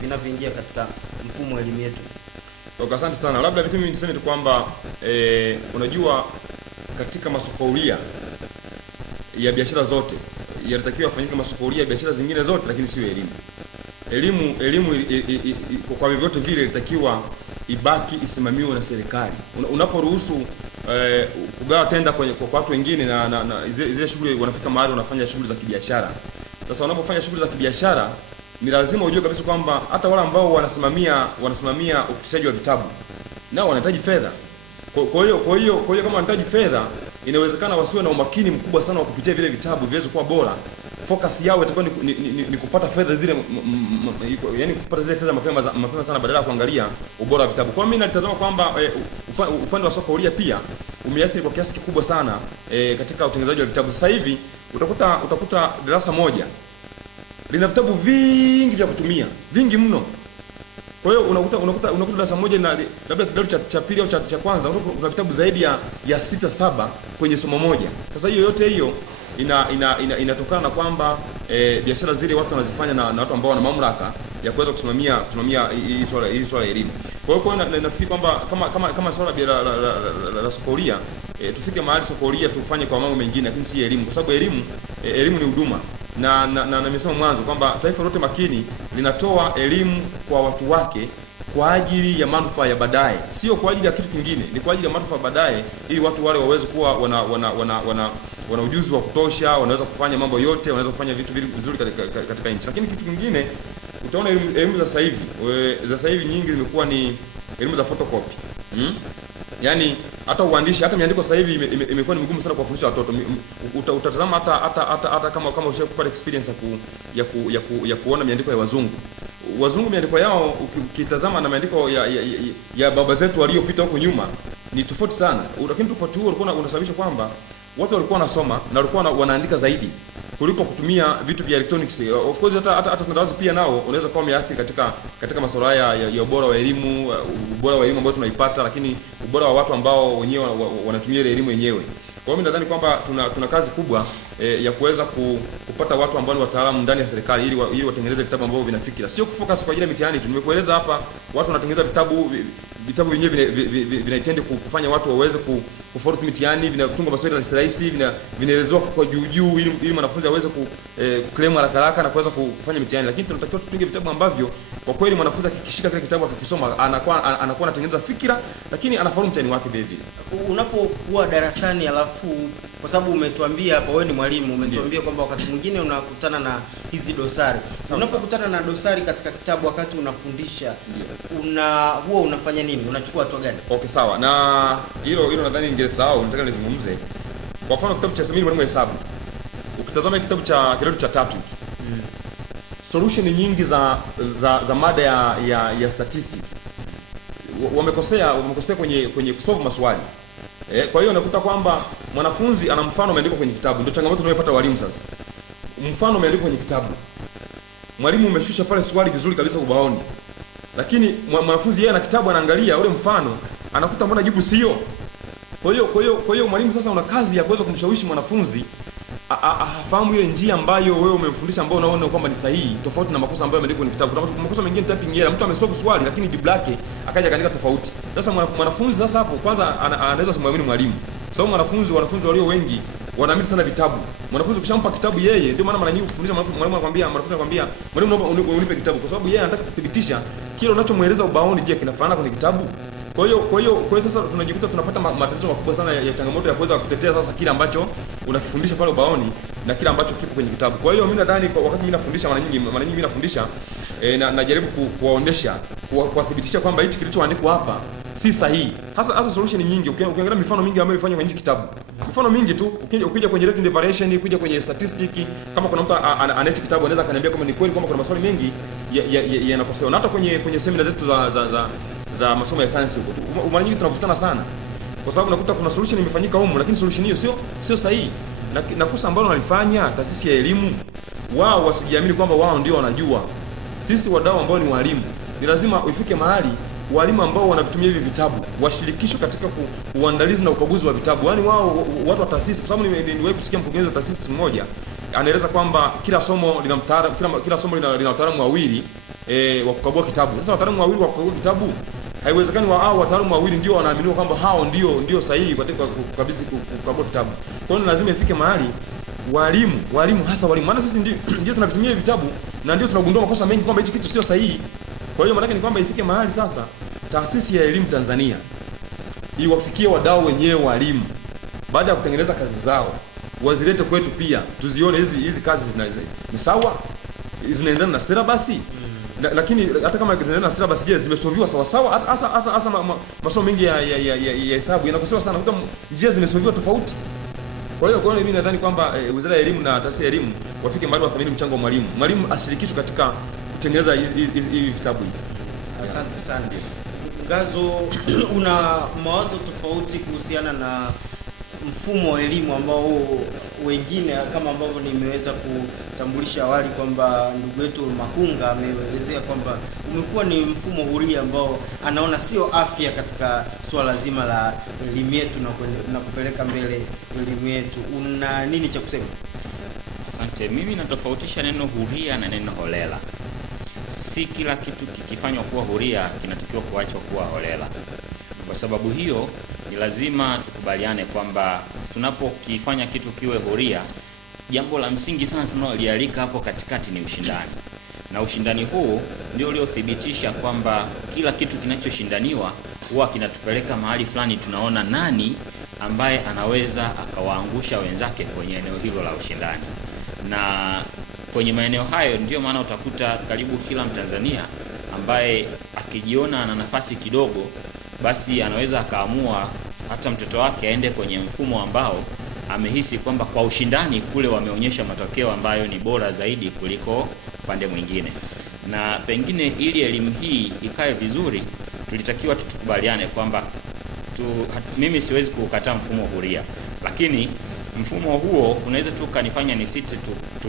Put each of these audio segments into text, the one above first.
vinavyoingia katika mfumo wa elimu yetu? Asante sana. Labda vitu mimi niseme tu kwamba unajua katika masoko huria ya biashara zote yanatakiwa yafanyike masoko huria ya biashara zingine zote, lakini sio elimu. Elimu kwa vyovyote vile inatakiwa ibaki isimamiwe na serikali. Unaporuhusu kugawa tenda kwa watu wengine na zile shughuli wanafika mahali wanafanya shughuli za kibiashara. Sasa unapofanya shughuli za kibiashara ni lazima ujue kabisa kwamba hata wale ambao wanasimamia ufikishaji wa vitabu nao wanahitaji fedha. Kwa hiyo kama wanahitaji fedha, inawezekana wasiwe na umakini mkubwa sana wa kupitia vile vitabu viweze kuwa bora. Focus yao itakuwa ni kupata fedha zile, yani kupata zile fedha mapema sana, badala ya kuangalia ubora wa vitabu. Kwa hiyo mimi natazama kwamba upande wa soko huria pia umeathiri kwa kiasi kikubwa sana katika utengenezaji wa vitabu. Sasa hivi utakuta darasa moja lina vitabu vingi vya kutumia, vingi mno. Kwa hiyo unakuta darasa moja na labda kidato cha pili au cha kwanza una vitabu zaidi ya 6-7 kwenye somo moja. Sasa hiyo yote hiyo inatokana na kwamba biashara zile watu wanazifanya na watu ambao wana mamlaka ya kuweza kusimamia hii swala ya elimu. Kwa hiyo nafikiri kwamba kama swala la soko huria, tufike mahali soko huria tufanye kwa mambo mengine, lakini si elimu, kwa sababu elimu ni huduma. Na nimesema mwanzo kwamba taifa lote makini linatoa elimu kwa watu wake kwa ajili ya manufaa ya baadaye, sio kwa ajili ya kitu kingine, ni kwa ajili ya manufaa baadaye, ili watu wale waweze kuwa wana ujuzi wa kutosha, wanaweza kufanya mambo yote, wanaweza kufanya vitu vizuri katika nchi. Lakini kitu kingine, utaona elimu za sasa hivi nyingi zimekuwa ni elimu za photocopy. Yaani hata uandishi, hata miandiko sasa hivi imekuwa ni migumu sana kuwafundisha watoto. Utatazama hata kama ushawahi kupata experience ya kuona miandiko ya wazungu miandiko yao ukitazama na miandiko ya baba zetu waliopita huko nyuma ni tofauti sana. Lakini tofauti huo ulikuwa unasababisha kwamba watu walikuwa wanasoma na walikuwa wanaandika zaidi kuliko kutumia vitu vya electronics. Of course hata tunaweza pia nao unaweza kuwa umeathiri katika masuala ya ubora wa elimu ambao tunaipata, lakini ubora wa watu ambao wenyewe wanatumia ile elimu yenyewe. Kwa hiyo mimi nadhani kwamba tuna kazi kubwa ya kuweza kupata watu ambao ni wataalamu ndani ya serikali ili watengeneze vitabu ambavyo vinafikira, sio kufocus kwa ajili ya mitihani tu. Nimekueleza hapa watu wanatengeneza vitabu wenyewe vinaitende kufanya watu waweze kufaulu mitihani, vinatunga maswali rahisi, vinaelezewa kwa juu ili mwanafunzi aweze kuclaim haraka na kuweza kufanya mitihani. Lakini tunatakiwa tutunge vitabu ambavyo kwa kweli mwanafunzi akikishika kile kitabu akikisoma anakuwa anatengeneza fikira, lakini anafaulu mtihani wake vile vile. Unapokuwa darasani, alafu kwa sababu umetuambia hapa wewe ni mwalimu, umetuambia kwamba wakati mwingine unakutana na hizi dosari. Unapokutana na dosari katika kitabu wakati unafundisha, huwa unafanya nini? Unachukua hatua gani? Okay, sawa. Na hilo nadhani ningesahau, nataka nizungumze. Kwa mfano kitabu cha Samiri mwalimu wa hesabu. Ukitazama kitabu cha kidato cha 3. Solution nyingi za mada ya statistics wamekosea kwenye kusolve maswali. Kwa hiyo unakuta kwamba mwanafunzi ana mfano umeandikwa kwenye kitabu. Ndio changamoto tunayopata walimu sasa. Mfano umeandikwa kwenye kitabu. Mwalimu umeshusha pale swali vizuri kabisa ubaoni. Lakini mwanafunzi yeye ana kitabu anaangalia ule mfano, anakuta mbona jibu sio. Kwa hiyo mwalimu sasa una kazi ya kuweza kumshawishi mwanafunzi afahamu ile njia ambayo wewe umemfundisha, ambayo unaona kwamba ni sahihi, tofauti na makosa ambayo yameandikwa kwenye kitabu. Kuna makosa mengine typing error, mtu amesolve swali lakini jibu lake akaja kaandika tofauti. Sasa mwanafunzi sasa hapo kwanza anaweza kumwamini mwalimu. Sababu wanafunzi walio wengi wanaamini sana vitabu. Mwanafunzi ukishampa kitabu yeye, ndio maana mara nyingi kufundisha mwalimu anakuambia, mwalimu naomba unipe kitabu, kwa sababu yeye anataka kudhibitisha kile unachomueleza ubaoni, je, kinafanana kwenye kitabu. Kwa hiyo sasa tunajikuta tunapata matatizo makubwa sana ya changamoto ya kuweza kutetea sasa kile ambacho unakifundisha pale ubaoni na kile ambacho kipo kwenye kitabu. Kwa hiyo mimi nadhani wakati mimi nafundisha mara nyingi mimi nafundisha najaribu kuwaonesha, kuwathibitisha kwamba hichi kilichoandikwa hapa si sahihi. Hasa solution nyingi ukiangalia mifano mingi ambayo imefanywa kwenye kitabu. Mifano mingi tu ukija kwenye rate variation, ukija kwenye statistics, kama kuna mtu anacho kitabu anaweza kaniambia kama ni kweli kwamba kuna maswali mengi yanakosewa. Na hata kwenye semina zetu za masomo ya science huko mara nyingi tunavutana sana, kwa sababu nakuta kuna solution imefanyika huko, lakini solution hiyo sio sahihi. Na kosa ambalo wanalifanya taasisi ya elimu, wao wasijiamini kwamba wao ndio wanajua. Sisi wadau ambao ni walimu, ni lazima ifike mahali walimu ambao wanavitumia hivi vitabu washirikishwe katika uandalizi na ukaguzi wa vitabu. Yaani wao watu wa taasisi, kwa sababu niwahi kusikia mkurugenzi wa taasisi mmoja anaeleza kwamba kila somo lina mtaalamu wawili wa kukagua kitabu. Sasa wataalamu wawili wa kukagua kitabu, haiwezekani wataalamu wawili ndio wanaaminiwa kwamba hao ndio sahihi katika kukabidhi kukagua kitabu. Kwa hiyo lazima ifike mahali walimu hasa walimu, maana sisi ndio tunavitumia vitabu na ndio tunagundua makosa mengi kwamba hichi kitu sio sahihi. Kwa hiyo maana ni kwamba ifike mahali sasa taasisi ya elimu Tanzania iwafikie wadau wenyewe walimu, baada ya kutengeneza kazi zao wazilete kwetu pia tuzione hizi kazi ni sawa, zinaendana na syllabus. Lakini hata kama zinaendana na syllabus, je, zimesolviwa sawa sawa? Hasa masomo mengi ya hesabu yanakosewa sana, kuta njia zimesolviwa tofauti. Kwa hiyo mimi nadhani kwamba Wizara ya Elimu na Taasisi ya Elimu wafike mahali wathamini mchango wa mwalimu. Mwalimu ashirikishwe katika kutengeneza hivi vitabu hivi. Asante sana. Ngazo, una mawazo tofauti kuhusiana na mfumo wa elimu ambao wengine kama ambavyo nimeweza kutambulisha awali kwamba ndugu yetu Makunga ameelezea kwamba umekuwa ni mfumo huria ambao anaona sio afya katika swala zima la elimu yetu na kupeleka mbele elimu yetu. Una nini cha kusema? Asante. Mimi natofautisha neno huria na neno holela. Si kila kitu kikifanywa kuwa huria kinatakiwa kuachwa kuwa holela. Kwa sababu hiyo ni lazima tukubaliane kwamba tunapokifanya kitu kiwe huria, jambo la msingi sana tunalolialika hapo katikati ni ushindani. Na ushindani huu ndio uliothibitisha kwamba kila kitu kinachoshindaniwa huwa kinatupeleka mahali fulani, tunaona nani ambaye anaweza akawaangusha wenzake kwenye eneo hilo la ushindani. Na kwenye maeneo hayo ndio maana utakuta karibu kila Mtanzania ambaye akijiona ana nafasi kidogo, basi anaweza akaamua hata mtoto wake aende kwenye mfumo ambao amehisi kwamba kwa ushindani kule wameonyesha matokeo ambayo ni bora zaidi kuliko pande mwingine. Na pengine ili elimu hii ikae vizuri, tulitakiwa tukubaliane kwamba mimi siwezi kukataa mfumo huria, lakini mfumo huo unaweza tu kanifanya nisite tu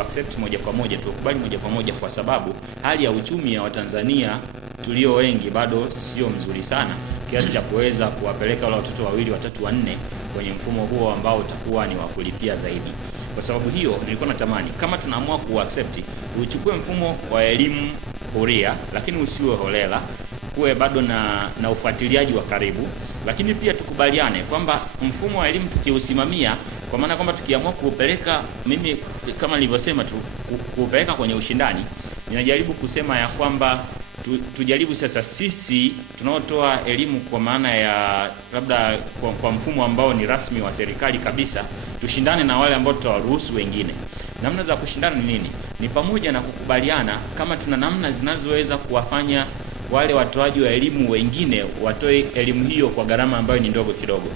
accept moja kwa moja, tukubali moja kwa moja, kwa sababu hali ya uchumi ya Watanzania tulio wengi bado sio mzuri sana kiasi cha kuweza kuwapeleka wale watoto wawili, watatu, wanne kwenye mfumo huo ambao utakuwa ni wa kulipia zaidi. Kwa sababu hiyo nilikuwa natamani kama tunaamua kuaccept, uchukue mfumo wa elimu huria, lakini usiwe holela, kuwe bado na ufuatiliaji wa karibu. Lakini pia tukubaliane kwamba mfumo wa elimu tukiusimamia, kwa maana kwamba tukiamua kuupeleka, mimi kama nilivyosema kuupeleka kwenye ushindani, ninajaribu kusema ya kwamba tujaribu sasa sisi tunaotoa elimu kwa maana ya labda kwa mfumo ambao ni rasmi wa serikali kabisa, tushindane na wale ambao tutawaruhusu wengine. Namna za kushindana ni nini? Ni pamoja na kukubaliana kama tuna namna zinazoweza kuwafanya wale watoaji wa elimu wengine watoe elimu hiyo kwa gharama ambayo ni ndogo kidogo.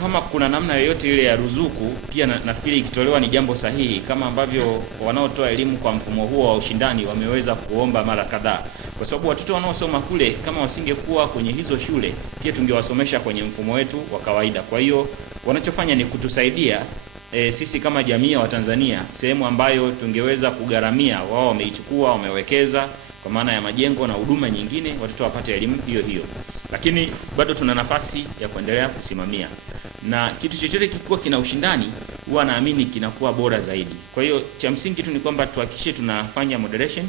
Kama kuna namna yoyote ile ya ruzuku, pia nafikiri ikitolewa ni jambo sahihi, kama ambavyo wanaotoa elimu kwa mfumo huo wa ushindani wameweza kuomba mara kadhaa. Kwa sababu watoto wanaosoma kule kama wasingekuwa kwenye hizo shule, pia tungewasomesha kwenye mfumo wetu wa kawaida. Kwa hiyo wanachofanya ni kutusaidia sisi kama jamii ya Watanzania, sehemu ambayo tungeweza kugharamia, wao wameichukua, wamewekeza kwa maana ya majengo na huduma nyingine, watoto wapate elimu hiyo hiyo. Lakini bado tuna nafasi ya kuendelea kusimamia, na kitu chochote kikiwa kina ushindani huwa naamini kinakuwa bora zaidi. Kwa hiyo cha msingi tu ni kwamba tuhakikishe tunafanya moderation,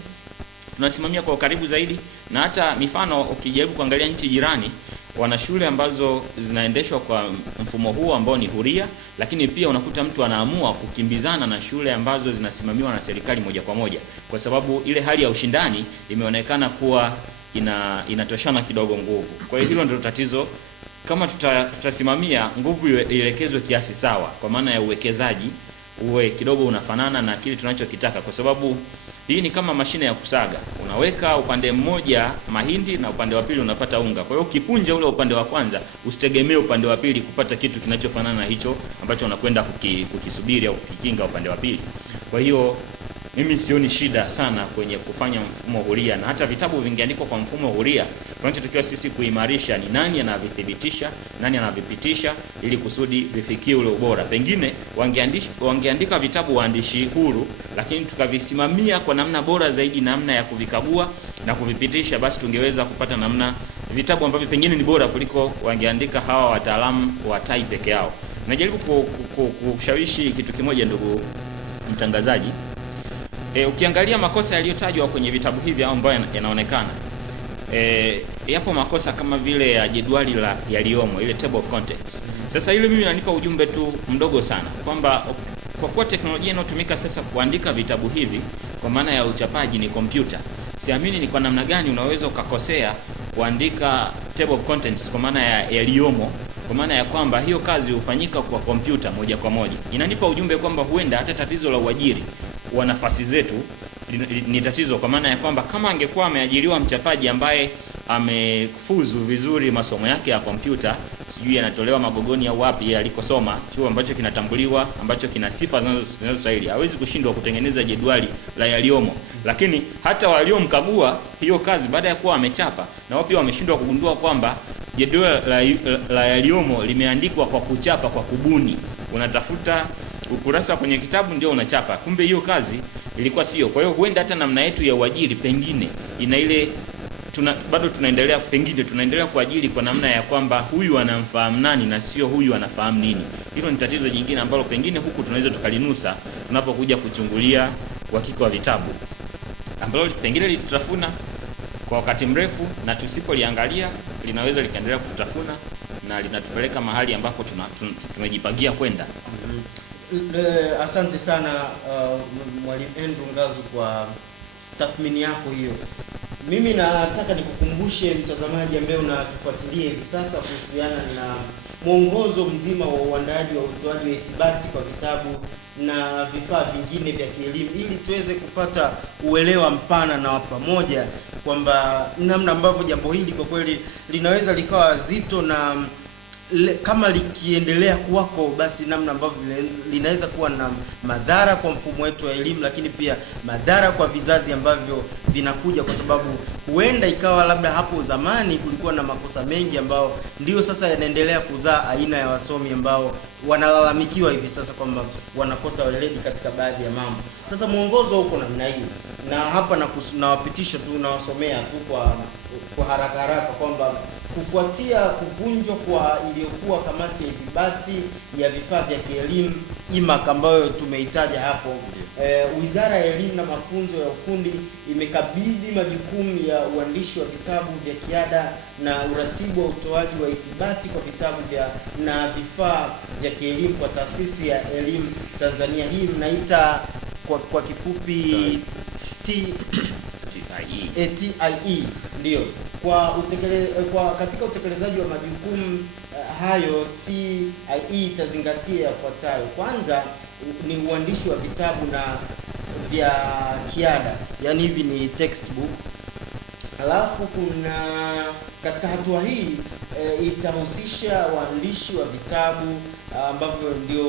tunasimamia kwa karibu zaidi. Na hata mifano ukijaribu kuangalia nchi jirani, wana shule ambazo zinaendeshwa kwa mfumo huo ambao ni huria, lakini pia unakuta mtu anaamua kukimbizana na shule ambazo zinasimamiwa na serikali moja kwa moja, kwa sababu ile hali ya ushindani imeonekana kuwa inatoshana kidogo nguvu. Kwa hiyo hilo ndio tatizo. Kama tutasimamia, nguvu ielekezwe kiasi sawa, kwa maana ya uwekezaji uwe kidogo unafanana na kile tunachokitaka, kwa sababu hii ni kama mashine ya kusaga. Unaweka upande mmoja mahindi na upande wa pili unapata unga. Kwa hiyo ukipunja ule upande wa kwanza, usitegemee upande wa pili kupata kitu kinachofanana na hicho ambacho unakwenda kukisubiri au kukikinga upande wa pili. Kwa hiyo mimi sioni shida sana kwenye kufanya mfumo huria, na hata vitabu vingeandikwa kwa mfumo huria. Tunachotakiwa sisi kuimarisha ni nani anavithibitisha, nani anavipitisha, ili kusudi vifikie ule ubora. Pengine wangeandika vitabu waandishi huru, lakini tukavisimamia kwa namna bora zaidi, namna ya kuvikagua na kuvipitisha, basi tungeweza kupata namna vitabu ambavyo pengine ni bora kuliko wangeandika hawa wataalamu wa tai peke yao. Najaribu kushawishi kitu kimoja, ndugu mtangazaji. Ukiangalia makosa yaliyotajwa kwenye vitabu hivi ambayo yanaonekana, yapo makosa kama vile ya jedwali la yaliyomo, ile table of contents. Sasa ile mimi nanipa ujumbe tu mdogo sana kwamba kwa kuwa teknolojia inayotumika sasa kuandika vitabu hivi kwa maana ya uchapaji ni kompyuta, siamini ni kwa namna gani unaweza ukakosea kuandika table of contents kwa maana ya yaliyomo, kwa maana ya kwamba hiyo kazi hufanyika kwa kompyuta moja kwa moja. Inanipa ujumbe kwamba huenda hata tatizo la uajiri wa nafasi zetu ni tatizo, kwa maana ya kwamba kama angekuwa ameajiriwa mchapaji ambaye amefuzu vizuri masomo yake ya kompyuta, sijui anatolewa Magogoni au wapi alikosoma, chuo ambacho kinatambuliwa, ambacho kina sifa zinazostahili, hawezi kushindwa kutengeneza jedwali la yaliyomo. Lakini hata waliomkagua hiyo kazi baada ya kuwa amechapa, na wao pia wameshindwa kugundua kwamba jedwali la yaliyomo limeandikwa kwa kuchapa, kwa kubuni. Unatafuta ukurasa kwenye kitabu ndio unachapa, kumbe hiyo kazi ilikuwa sio. Kwa hiyo huenda hata namna yetu ya uajiri pengine ina ile bado tunaendelea kuajiri kwa namna ya kwamba huyu anamfahamu nani na sio huyu anafahamu nini. Hilo ni tatizo jingine ambalo pengine huku tunaweza tukalinusa tunapokuja kuchungulia uhakika wa vitabu, ambalo pengine litutafuna kwa wakati mrefu, na tusipoliangalia linaweza likaendelea kututafuna na linatupeleka mahali ambapo tumejipangia kwenda. Asante sana Mwalimu Andrew Ngazu kwa tathmini yako hiyo. Mimi nataka nikukumbushe mtazamaji ambaye unatufuatilia hivi sasa kuhusiana na mwongozo mzima wa uandaaji wa utoaji wa ithibati kwa vitabu na vifaa vingine vya kielimu, ili tuweze kupata uelewa mpana na wa pamoja kwamba namna ambavyo jambo hili kwa kweli linaweza likawa zito, na kama likiendelea kuwako basi namna ambavyo linaweza kuwa na madhara kwa mfumo wetu wa elimu, lakini pia madhara kwa vizazi ambavyo vinakuja, kwa sababu huenda ikawa labda hapo zamani kulikuwa na makosa mengi ambao ndio sasa yanaendelea kuzaa aina ya wasomi ambao wanalalamikiwa hivi sasa kwamba wanakosa weledi katika baadhi ya mambo. Sasa mwongozo uko namna hii, na hapa nawapitisha tu, nawasomea tu kwa haraka kwamba kufuatia kuvunjwa kwa iliyokuwa kamati ya ithibati ya vifaa vya kielimu IMAK ambayo tumeitaja hapo, Wizara ya Elimu na Mafunzo ya Ufundi imekabidhi majukumu ya uandishi wa vitabu vya kiada na uratibu wa utoaji wa ithibati kwa vitabu na vifaa vya kielimu kwa Taasisi ya Elimu Tanzania. Hii mnaita kwa kifupi TIE. Ndio. Katika utekelezaji wa majukumu hayo, TIE itazingatia yafuatayo. Kwanza ni uandishi wa vitabu na vya kiada, yani hivi ni textbook. Halafu kuna katika hatua hii itahusisha waandishi wa vitabu ambavyo ndio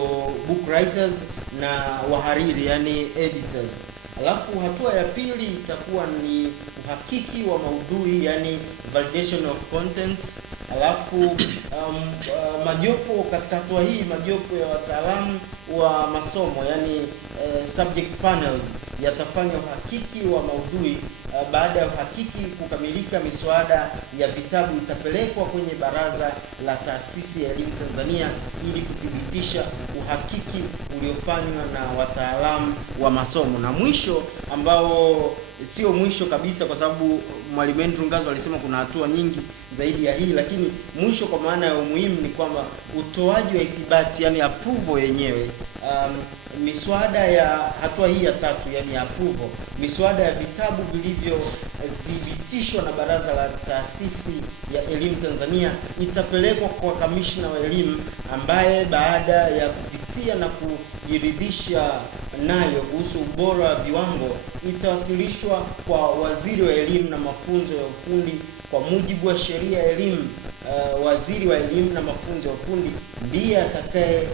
book writers na wahariri, yani editors. Alafu hatua ya pili itakuwa ni uhakiki wa maudhui, yani validation of contents. Alafu majopo katika hatua hii, majopo ya wataalamu wa masomo, yani subject panels, yatafanya uhakiki wa maudhui. Baada ya uhakiki kukamilika, miswada ya vitabu itapelekwa kwenye Baraza la Taasisi ya Elimu Tanzania ili kuthibitisha uhakiki uliofanywa na wataalamu wa masomo. Na mwisho, ambao sio mwisho kabisa, kwa sababu Mwalimu Andrew Ngazu alisema kuna hatua nyingi zaidi ya hii, lakini mwisho kwa maana ya umuhimu ni kwamba utoaji wa ithibati, yani approval yenyewe, miswada ya hatua hii ya tatu, yani approval, miswada ya vitabu vilivyothibitishwa na Baraza la Taasisi ya Elimu Tanzania itapelekwa kwa kamishna wa elimu, ambaye baada ya kupitia na kujiridhisha nayo kuhusu ubora wa viwango itawasilishwa kwa Waziri wa Elimu na Mafunzo ya Ufundi. Kwa mujibu wa sheria ya elimu, Waziri wa Elimu na Mafunzo ya Ufundi ndiye atakaye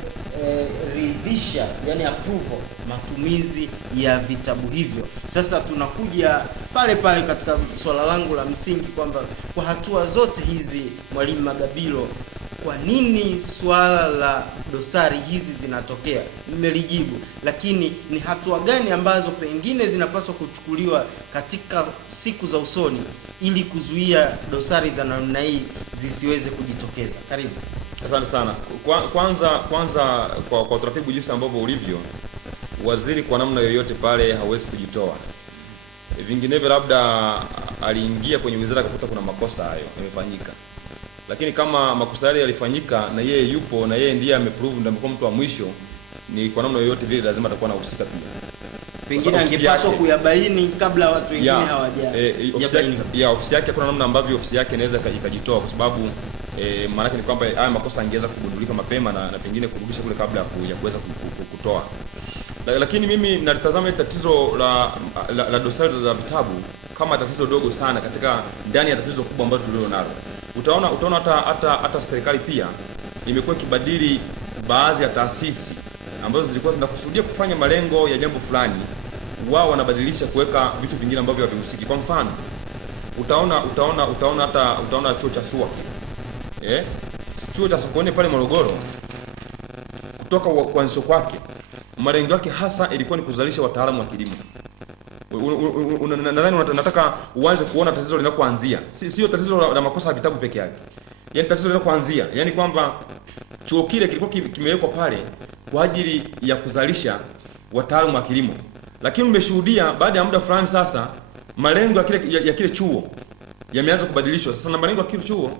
ridhisha, yani approval, matumizi ya vitabu hivyo. Sasa tunakuja pale katika swala langu la msingi kwamba kwa hatua zote hizi, Mwalimu Magabilo, kwa nini swala la dosari hizi zinatokea? Nimelijibu, lakini ni hatua gani ambazo pengine zinapaswa kuchukuliwa katika siku za usoni ili kuzuia dosari za namna hii zisiweze kujitokeza? Karibu. Asante sana. Kwanza kwa utaratibu jinsi ambavyo ulivyo, waziri kwa namna yoyote pale hawezi kujitoa. Vinginevyo labda aliingia kwenye wizara akakuta kuna makosa hayo yamefanyika. Lakini kama makosa yale yalifanyika na yeye yupo na yeye ndiye ameprove ndio amekuwa mtu wa mwisho, ni kwa namna yoyote vile lazima atakuwa anahusika pia. Pengine angepaswa kuyabaini kabla watu wengine hawaja. Ofisi yake kuna namna ambavyo ofisi yake inaweza ikajitoa, kwa sababu maana yake ni kwamba haya makosa angeweza kugundulika mapema na pengine kurudisha kule kabla ya kuweza kutoa. Lakini mimi nalitazama tatizo la dosari za vitabu kama tatizo dogo sana katika ndani ya tatizo kubwa ambalo tulilo nalo. Utaona hata serikali pia imekuwa kibadili baadhi ya taasisi ambazo zilikuwa zinakusudia kufanya malengo ya jambo fulani, wao wanabadilisha kuweka vitu vingine ambavyo havihusiki. Kwa mfano, utaona chuo cha SUA. Chuo cha Sokoine pale Morogoro, kutoka kuanzishwa kwake, malengo yake hasa ilikuwa ni kuzalisha wataalamu wa kilimo. Nadhani nataka uanze kuona tatizo linakoanzia. Sio tatizo la makosa ya vitabu peke yake. Yaani tatizo linakoanzia, yaani kwamba chuo kile kilikuwa kimewekwa pale kwa ajili ya kuzalisha wataalamu wa kilimo. Lakini umeshuhudia baada ya muda fulani sasa malengo ya kile chuo yameanza kubadilishwa. Sasa na malengo ya kile chuo